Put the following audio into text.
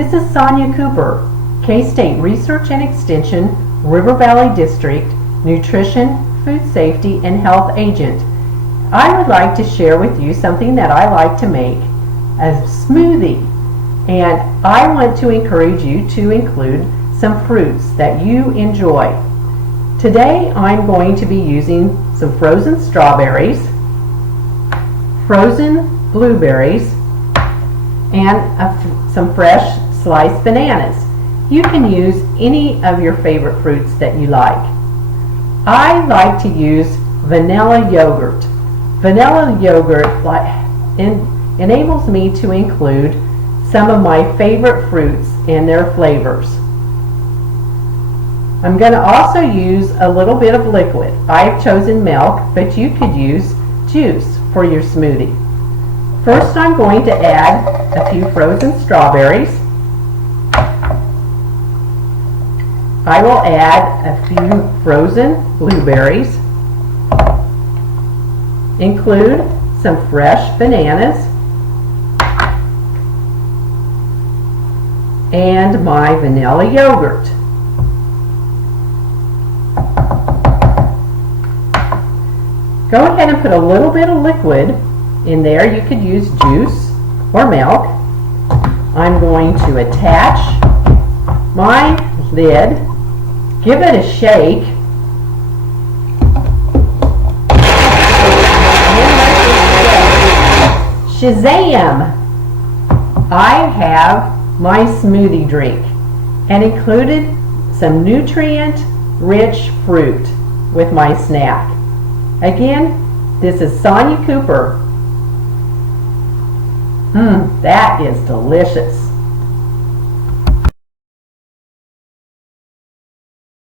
This is Sonia Cooper, K-State Research and Extension, River Valley District, Nutrition, Food Safety, and Health Agent. I would like to share with you something that I like to make, a smoothie. And I want to encourage you to include some fruits that you enjoy. Today I'm going to be using some frozen strawberries, frozen blueberries, and some fresh sliced bananas. You can use any of your favorite fruits that you like. I like to use vanilla yogurt. Vanilla yogurt enables me to include some of my favorite fruits and their flavors. I'm going to also use a little bit of liquid. I've chosen milk, but you could use juice for your smoothie. First, I'm going to add a few frozen strawberries. I will add a few frozen blueberries. Include some fresh bananas and my vanilla yogurt. Go ahead and put a little bit of liquid in there. You could use juice or milk. I'm going to attach my lid, give it a shake, Shazam! I have my smoothie drink and included some nutrient-rich fruit with my snack. Again, this is Sonia Cooper. That is delicious.